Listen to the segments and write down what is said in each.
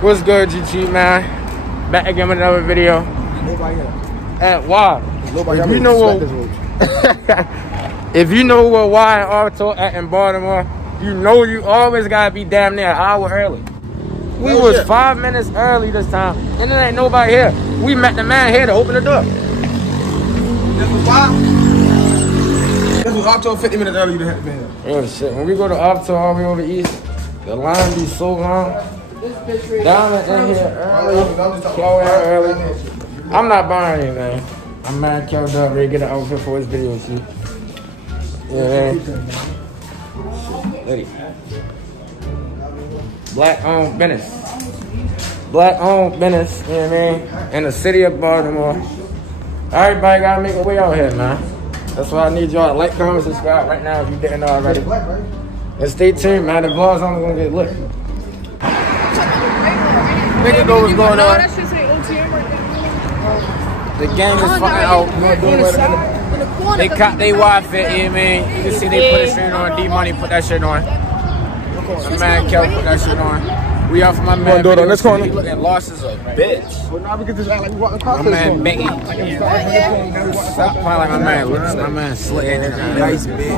What's good, GG, man? Back again with another video. At why? If you know what, if you know what Y and Auto at in Baltimore, you know you always gotta be damn near an hour early. We was 5 minutes early this time, and there ain't nobody here. We met the man here to open the door. This was why? This was Auto 50 minutes early you had to be here. Oh shit, when we go to Auto all the way over east, the line be so long. Down in here early. I'm not buying anything. I'm mad Kel Dub ready to get an outfit for his video shoot. Yeah, man. Black owned business. Black owned business, you know what I mean? In the city of Baltimore. Everybody gotta make a way out here, man. That's why I need y'all to like, comment, subscribe right now if you didn't know already. And stay tuned, man. The vlog's only gonna get lit. Nigga know what's going on. The gang is fucking out. They caught they wide fit, you know what I mean? You can see they put a shirt on. D-Money put that shit on. My man Kel put that shit on. We out for my man. He looking lost as a bitch. Well, now we can just act like we walking across my man Becky. Stop playing like my man. My man Slick. Nice bitch.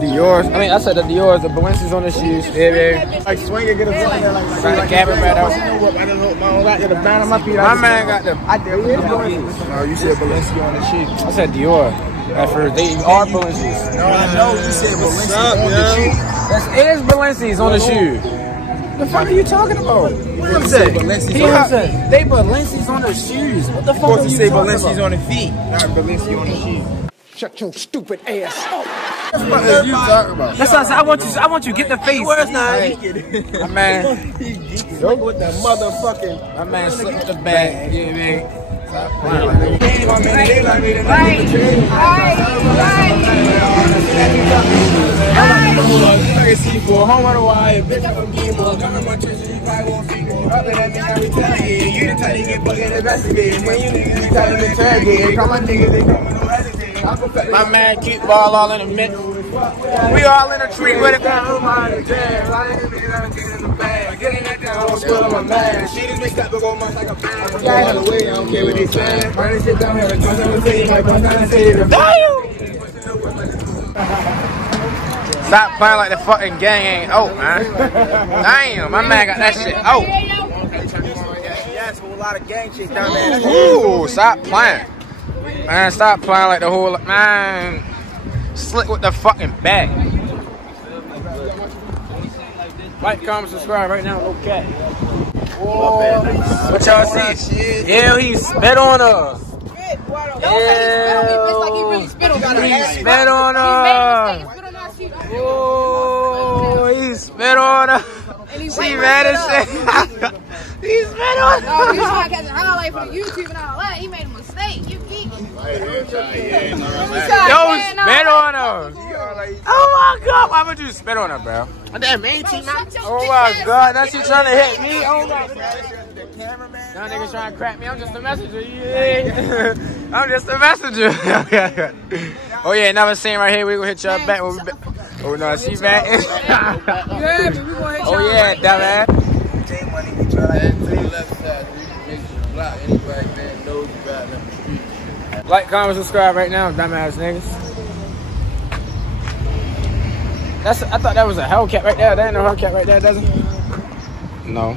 Dior's. I mean, I said the Dior's. The Balenci's on the shoes. Yeah, baby. Like swing and get a swing like cabin right out. I don't know. I got the band on my feet. My man got the. I did. No, you said Balenci on the shoes. I said Dior. At first, they are Balenci's. No, I know. You said Balenci on the shoes. It is Balenci's on the shoe. The fuck are you talking about? What I'm saying? They Balenci's on the shoes. What the fuck are you say Balenci's on the feet, not Balenci on the shoes. Shut your stupid ass up. What are you talking about? That's what I said. I want you to get the face. Where's not? My man. He's geeking with the motherfucking. My man slipped the bag. You know what I mean? My man keep ball all in the middle. We all in a tree with it. She just mixed up to go much like a band. I don't care what they say. Running shit down here, stop playing like the fucking gang ain't out, man. Damn, my man got that shit out. Yes, a lot of gang shit down there. Ooh, stop playing. Man, stop playing like the whole man. Slick with the fucking bag. Like, comment, subscribe right now. No cat. What y'all see? Yeah, he spit on her. He spit on her. Oh, he spit on her. She mad as shit. He spit on her. No, he's trying to catch a highlight for YouTube and all that. He made a mistake. You geeking. Yo, spit on her. Oh my God, why would you spit on her, bro? That main team. Oh my God, that shit trying to hit me. Oh my God. Y'all niggas trying to crack me. I'm just a messenger. Yeah. I'm just a messenger. Oh yeah, another scene right here. We gonna hit y'all back. Oh no, she back. Oh yeah, dumbass. Money, we try to left side. Anybody that knows about them. Like, comment, subscribe right now, dumbass niggas. I thought that was a Hellcat right there. That ain't no Hellcat right there, does it? No.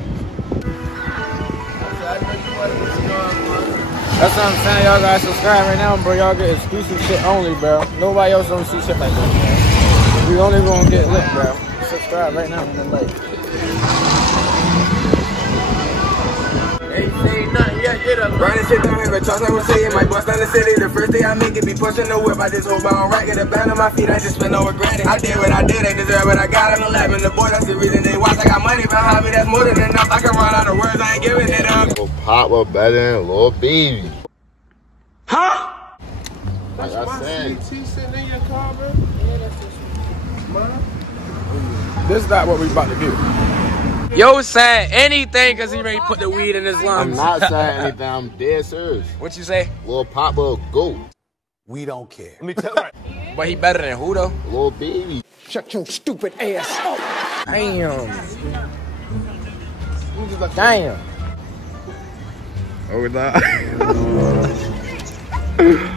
That's what I'm saying. Y'all gotta subscribe right now, bro. Y'all get exclusive shit only, bro. Nobody else don't see shit like that, bro. We only gonna get lit, bro. Subscribe right now and then like. Ain't saying nothing yet, get up. Running shit down here, but trust I was saying, my bust down the city. The first day I make it, be pushing the whip. I just hope I don't rack it. The band on my feet, I just spend no regret. I did what I did, I deserve what I got. I'm 11. The boy, that's the reason they watch. I got money behind me, that's more than enough. I can run out of words, I ain't giving it up. Little Papa better than Lil Baby. Huh? Like I said. Sitting in your car, bro? This is not what we about to do. Yo saying anything because he ready to put the weed in his lungs. I'm not saying anything. I'm dead serious. What you say? Lil Papa a goat. We don't care. Let me tell you. But he better than who though? Lil Baby. Shut your stupid ass up. Damn. Damn. Oh, nah.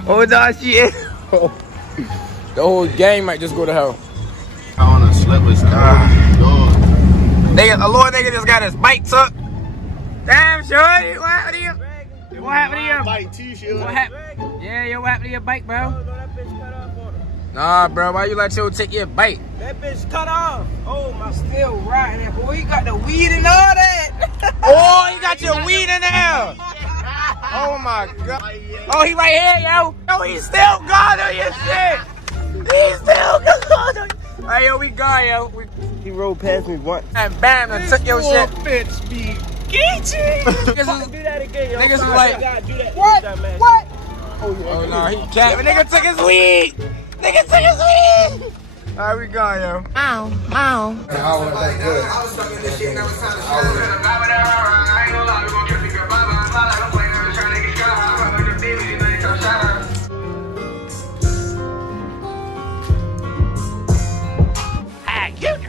Oh, nah, she is. The whole gang might just go to hell. I want to slip with Nigga, a little nigga just got his bike took. Damn, shorty, what happened to you? What happened to you? Bike T-shirt. What happened? Yeah, yo, what happened to your bike, bro? Nah, bro, why you let yo take your bike? That bitch cut off. Oh, my still riding that boy. He got the weed and all that. Oh, he got your weed in there. Oh my god. Oh, he right here, yo. Yo, he still got on your shit. He still got on your. Hey, yo, we gone, yo. He rode past me once. And bam, and took your shit. Bitch be geeching. Niggas Do that again, yo. Niggas was like, What? What? Oh, no, he can't. Nigga took his weed. Nigga took his weed. All right, we gone, yo. Ow, ow. I was that good. I was stuck in this shit, now it's time to shine. I ain't gonna lie, we gon' kiss it goodbye. Fly like a plane, never tryna get shot. I fuck with the baby, you know you come shot. How you doing?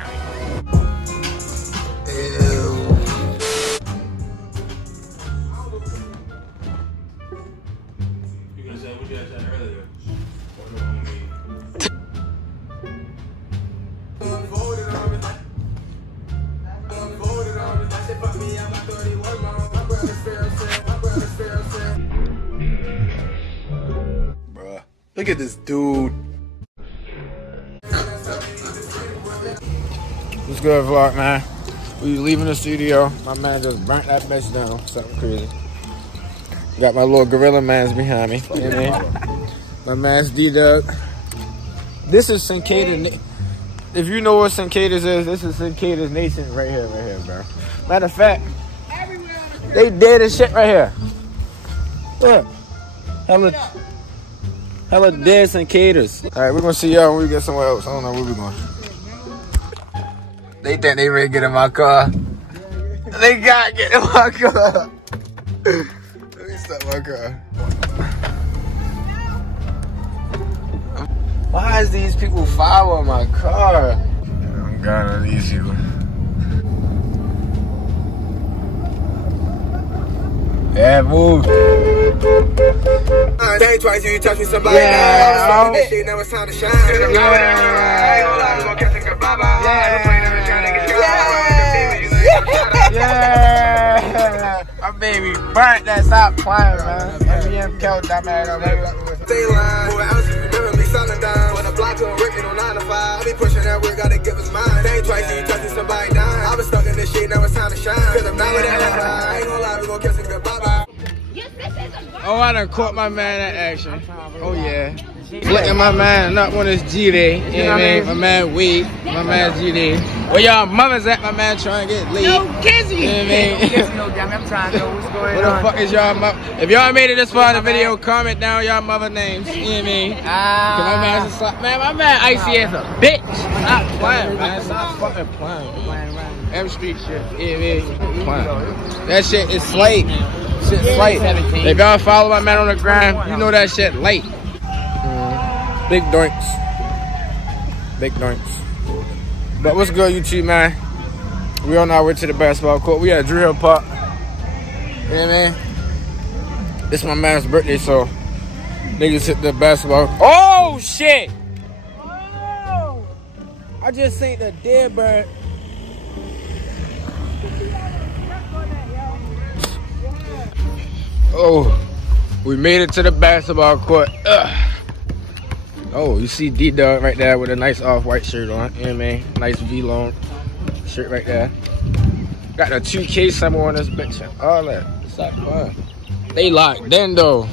You gonna say what you said earlier? Bruh, look at this dude. What's good, vlog, man? We leaving the studio. My man just burnt that bitch down. Something crazy. Got my little gorilla mans behind me. You know what I mean? My man's D-Dub. This is Cicadas. If you know what Cicadas is, this is Cicadas Nation right here, bro. Matter of fact, they dead as shit right here. Look. Hella dead Cicadas. All right, we're gonna see y'all when we get somewhere else. I don't know where we're going. They think they ready to get in my car. They gotta get in my car. Let me stop my car. Why is these people following my car? I'm gonna leave you. Yeah, move. Think twice, you touch me somebody. Yeah. This shit, now it's time to shine. I ain't gonna lie, we gon' kiss it goodbye. Yeah. My baby burnt that. Stop playing, man. MBM killed that man. Stay line. 4 ounces, remember me selling down. When the block to working on 9 to 5. I be pushing that work, gotta give us mine. Think twice, you touching somebody down. I been stuck in this shit, now it's time to shine. Cause I'm not with that. I ain't gonna lie, we gon' kiss it goodbye. Oh, I done caught my man in action. Oh, yeah. Flicking my man up on his G-Day. You know what I mean? My man Weed. My man G-Day. Where y'all mothers at? My man trying to get laid. No kissy. You know what I mean? I'm trying to know what's going What the fuck is y'all mother? If y'all made it this far in the video, comment down y'all mother names. You know what I mean? Cause my man's a slap. Man, my man Icy as a bitch. Stop playing, man. Stop fucking playing. M Street shit. Yeah, man. Playing. That shit is slate. Shit slate. If y'all follow my man on the gram, you know that shit late. Big doinks. Big doinks. But what's good, YouTube, man? We on our way to the basketball court. We at Drew Hill Park. You know what I mean? It's my man's birthday, so niggas hit the basketball. Oh, shit! Oh! I just seen the dead bird. Oh, we made it to the basketball court. Ugh. Oh, you see D-Dog right there with a nice off-white shirt on. You know what I mean? Nice V-long shirt right there. Got the 2K symbol on this bitch. All that. Stop fun. They locked in though.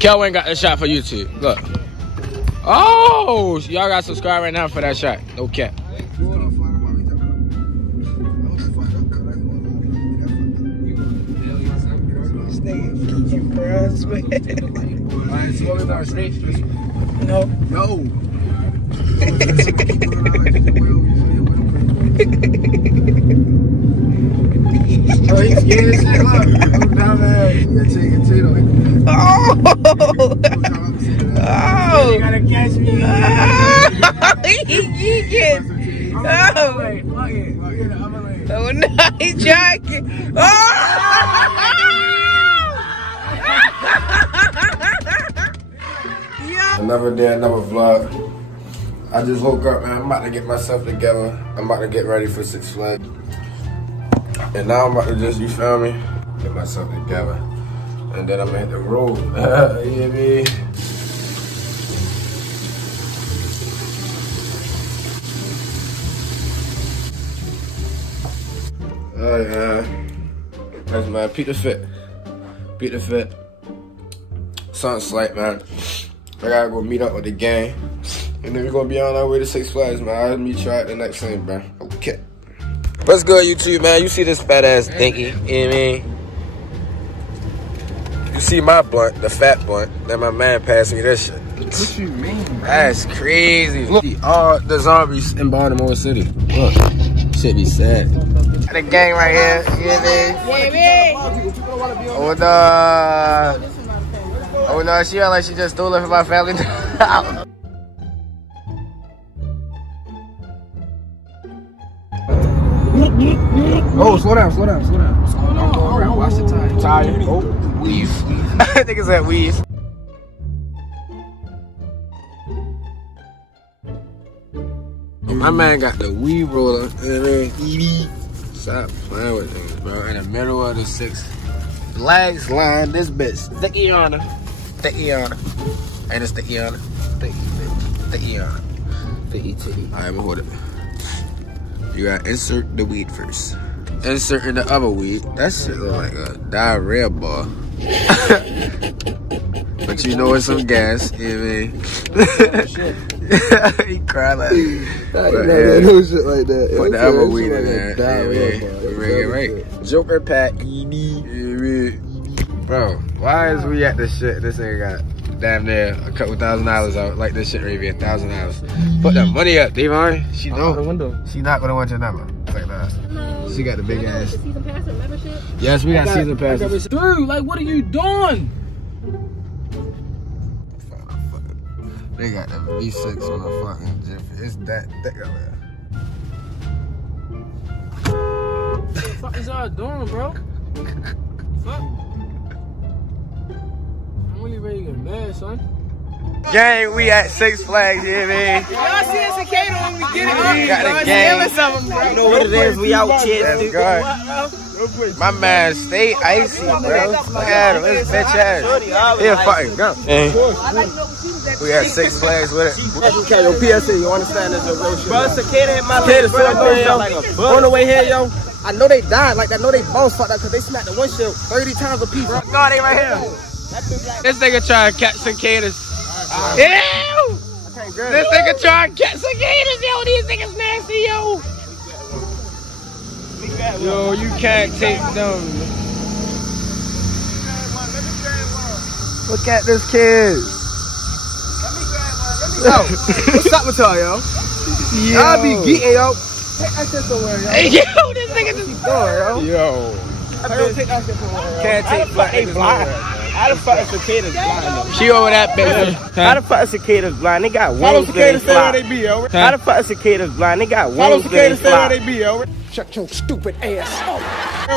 Kelvin got the shot for YouTube. Look. Oh, y'all got to subscribe right now for that shot. No cap. Alright, slowly down straight. No. No. Oh, he's scared as shit. Look. Down there. Oh. Oh. You gotta catch me. He gets. Oh. Oh no, he's joking. Oh! Another day, another vlog. I just woke up, man. I'm about to get myself together. I'm about to get ready for Six Flags. And now I'm about to just, you feel me? Get myself together. And then I'm at the road. You hear me? Oh yeah. That's man. Peter Fit. Peter Fit. Something slight, man. I gotta go meet up with the gang. And then we're gonna be on our way to Six Flags, man. I'll meet you at the next thing, bro. Okay. What's good, YouTube, man? You see this fat ass dinky, you know what I mean? You see my blunt, the fat blunt, that my man passed me this shit. What you mean, bro? That's crazy. Look, all the zombies in Baltimore City. Look, shit be sad. The gang right here, you know what I mean? Oh no. Oh no, she act like she just stole it from my family. Oh, slow down, slow down, slow down. What's going on? Don't go around, watch the tire. Tire, oh, weave. I think it's that weave. My man got the weave roller, you know what I mean? Stop playing with things, bro. In the middle of the Six Flags line, this bitch, thicky on her. Thicky on her. Ain't it thicky on her? Thicky on her. Thicky titty. Alright, I'm gonna hold it. You gotta insert the weed first. Insert in the other weed. That shit look like a diarrhea ball. But you know it's some gas, you know what I mean? He cried like that. No shit like that. Put the other weed in there. We bring it right. Joker pack. Bro, why is we at this shit? This nigga got damn near a couple $1,000 out. Like this shit really be $1,000. Put that money up, Devon. She know. The window. She not gonna want your number. Like that. Hello. She got the big ass. Season pass or membership? Yes, we got season passes. Dude, like, what are you doing? They got the V6 on the fucking Jiffy. It's that thick over there. What the fuck is y'all doing, bro? Fuck. I'm really ready to get mad, son. Gang, we at Six Flags, you know what I mean? Y'all see a cicada when we get it. We got the gang. Of them, bro. You know what it is, we out here. That's good. My man stay icy, bro. Look at him, this bitch ass. He a fucking gun. We at Six Flags with it. Okay, yo, PSA, you understand this? Bro, cicada hit my leg. On the way here, yo. I know they died like that. I know they both fucked up because they smacked the windshield 30 times a piece. God, they right here. This nigga trying to catch cicadas. Ew! This nigga trying to catch cicadas, yo. These niggas nasty, yo. Yo, you can't take them. Look at this kid. Yo, what's up with y'all, yo? I'll be geeking, yo. Take that shit somewhere, yo. Hey, yo, this nigga just going, yo. Yo. I don't take that shit somewhere. Can't take black niggas blind. How the fuck is cicadas blind? She over that bitch. How the fuck is cicadas blind? They got wings and they fly. How the fuck is cicadas blind? They got wings and they fly. Shut your stupid ass.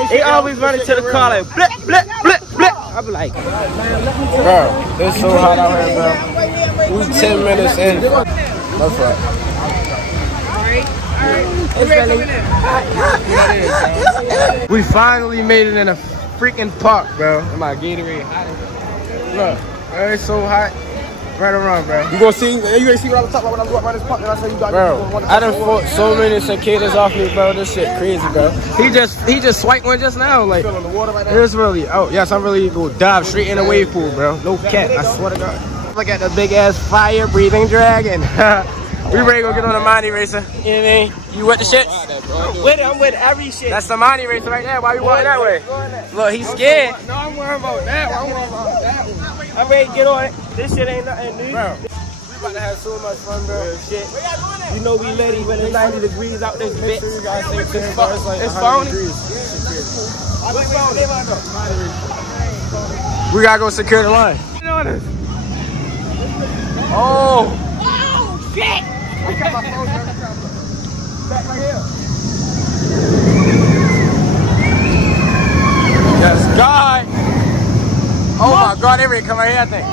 They always running to the car like blip, blip, blip, blip. I be like, Bro, it's so hot out here, bro. We 10 minutes in. That's right. We finally made it in a freaking park, bro. In my Gatorade. Look, bro, it's so hot. Right around, bro. you gonna see? You ain't see what I was talking about when I was walking around this park? And I said you got. Bro, I done fought so many cicadas off me, bro. This shit crazy, bro. He just swiped one just now, like. Still in the water right now? It was really. Oh yes, I'm really gonna dive straight in the wave pool, bro. No cat, I swear to God. Look at the big ass fire breathing dragon. We ready to go get on the Monty racer. You know what I mean? You with the shit? I'm with every shit. That's the Monty racer right there. Why you walking that way? Look, he's scared. No, I'm worried about that one. I'm worried about that one. I'm ready to get on it. This shit ain't nothing new. Bro. We about to have so much fun, bro. Shit. You know we ready when it's 90 degrees out this bitch. It's phony. We gotta go secure the line. Oh. Shit! back right here. Yes, God. Oh my God, they ready to come right here, I think.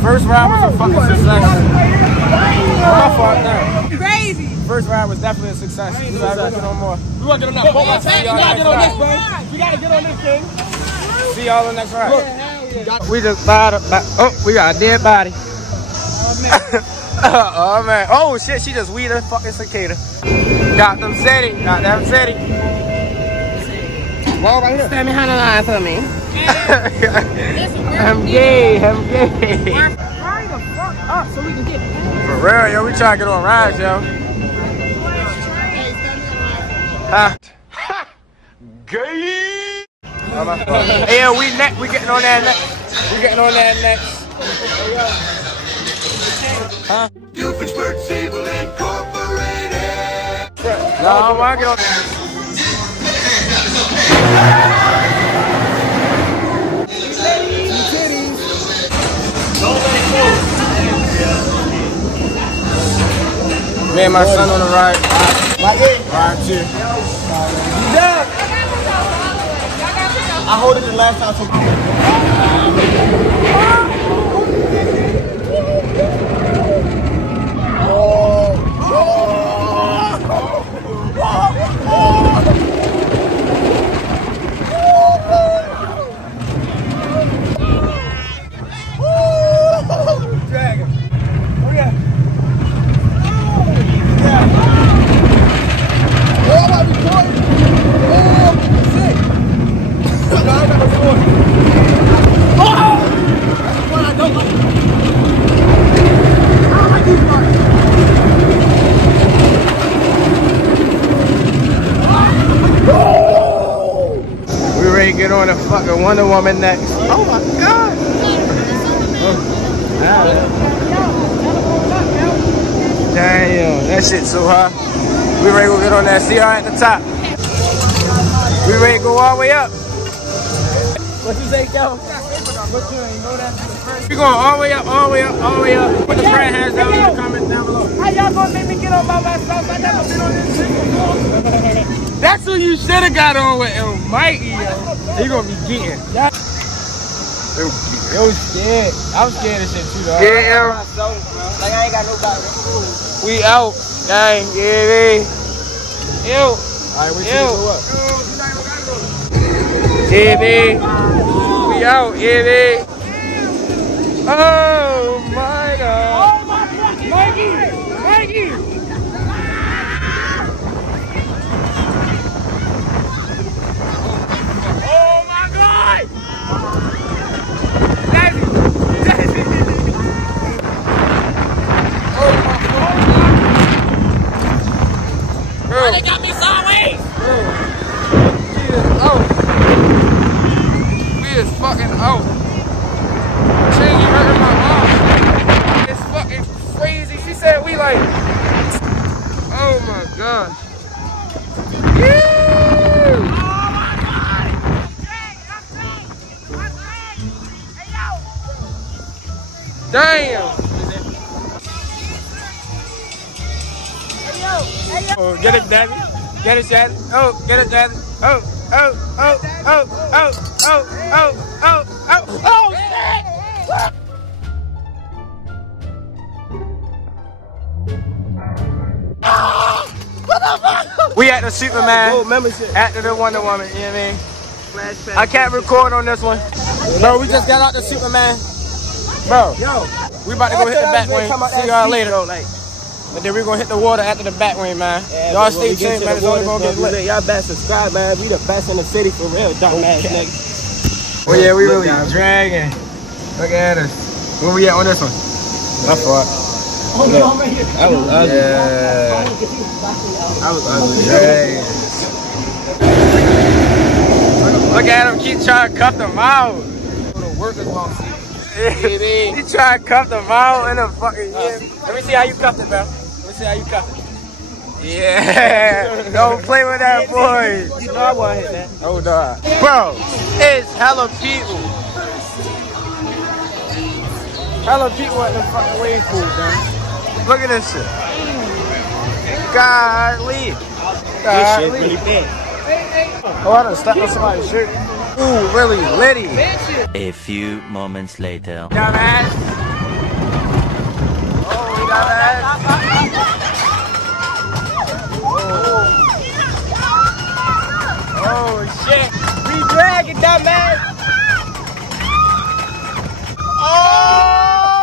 First ride was a fucking success. My fault now. Crazy. First ride was definitely a success. We gotta get on more. We want to get on that boat. We gotta get on this, bro. We gotta get on this thing. See y'all on the next ride. We just bought oh, we got a dead body. Oh man. Oh man. Oh shit, she just weed a fucking cicada. Got them city. Got them city. Wall right here. Stand behind the line for me. I'm gay. I'm gay. Hurry the fuck up so we can get For real, yo, we trying to get on rides, yo. Huh? Gay. Hey, yo, we getting on that next. We getting on that next. Huh? No, I want to get on that. Me and my son on the ride. Like it. Ride too. Yeah. I hold it the last time. Dragon. Oh yeah. We ready to get on a fucking Wonder Woman next. Oh my God. Damn, that shit so high. We ready to go get on that. See her at the top. We ready to go all the way up. What you say, yo? We going all the way up, all the way up, all the way up. Put the friend hands down in the comments down below. How y'all gonna make me get on by myself? I never been on this shit before. That's who you should have got on with Mikey, yo. He gonna be getting. Yo, scared. I'm scared of shit too, though. Yeah, Like I ain't got nobody. we out, gang. Yeah, man. Ew. Alright, we go up. Yeah, man. We out, yeah, man. Oh my God. Oh my God. Mikey! Mikey! Oh my God. Oh, they got me sideways. We is fucking out. Damn. Oh, get it, Daddy. Get it, Daddy. Oh, get it, Daddy. Oh, oh, oh, oh, oh, oh, oh, oh, oh, oh, shit! What the fuck? We at the Superman. Oh, membership. After the Wonder Woman, you know what I mean? Flashback. I can't record on this one. Bro, we just got out the Superman. Bro, Yo, we about to go hit the back wing. See y'all later. Though, like, But then we're gonna hit the water after the back wing, man. yeah, Y'all stay tuned, man. It's only gonna get lit. Y'all best subscribe, man. We the best in the city for real, dumbass nigga. Oh yeah, we really dragging. Look at us. Where we at on this one? That's what. Oh, no, I'm right here. I was ugly. Yeah. I was ugly. Dragging. Look at him, keep trying to cuff them out. He trying to cuff them out in the fucking Let me see how you cuffed it, bro. Let me see how you cuffed it. Yeah. Don't play with that, boy. You know I want to hit that. Oh, dog. Bro, it's hella people. Hella people at the fucking wave pool, man. Look at this shit. Golly. This shit really big. Oh, I done stepped on somebody's shirt. Ooh, really litty. A few moments later. Dumbass. Oh, we got that. Oh, shit. We dragging, dumbass. Oh,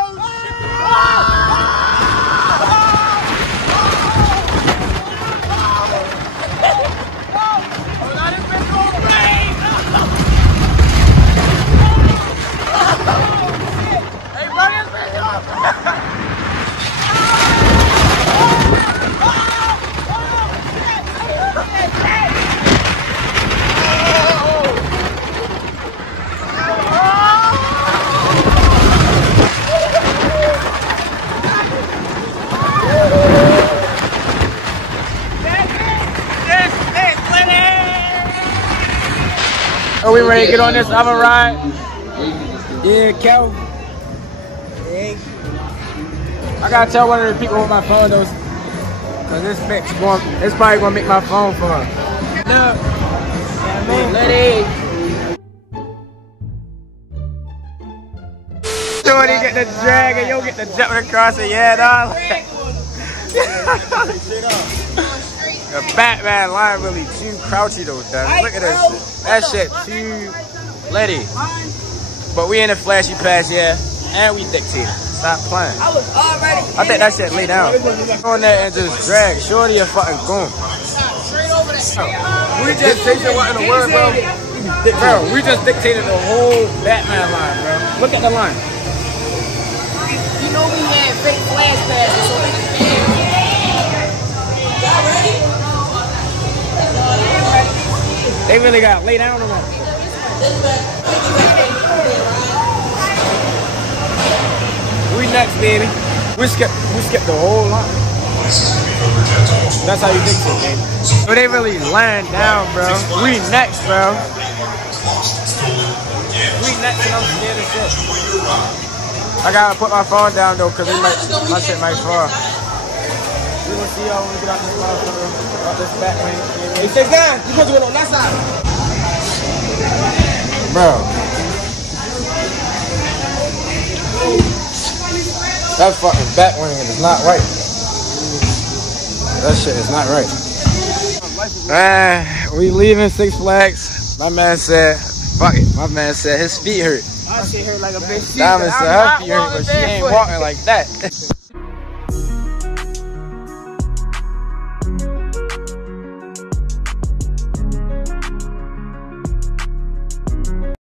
are we ready to get on this other ride? Yeah, Kel. Hey. I gotta tell one of the people with my phone those, cause this bitch it's probably gonna make my phone fall. No. Let it. Shorty get the drag and you'll get the jumping across it, yeah, dog. The Batman line really too crouchy though, dog. Look at this shit. That shit too litty. But we in a flashy pass, yeah, and we dictator. Stop playing. I was already. I think that shit lay down. Go in there and just drag. Shorty a fucking goon. We just dictated what in the world, bro. Bro, we just dictated the whole Batman line, bro. Look at the line. You know we had fake flash passes, so we can feel. Y'all ready? They really got lay down on that. We next, baby. We skip the whole line. That's how you fix it, baby. But they really land down, bro. We next, bro. We next, and I'm scared of shit. I gotta put my phone down though, cause my shit might fall. We gonna see y'all when we get out this motherfucker, out this back lane. Hey, 6'9", you supposed to win on that side. Bro. That fucking back wing is not right. That shit is not right. We leaving Six Flags. My man said, fuck it. My man said his feet hurt. My shit hurt like a bitch. Diamond said her feet hurt, but she ain't walking like that.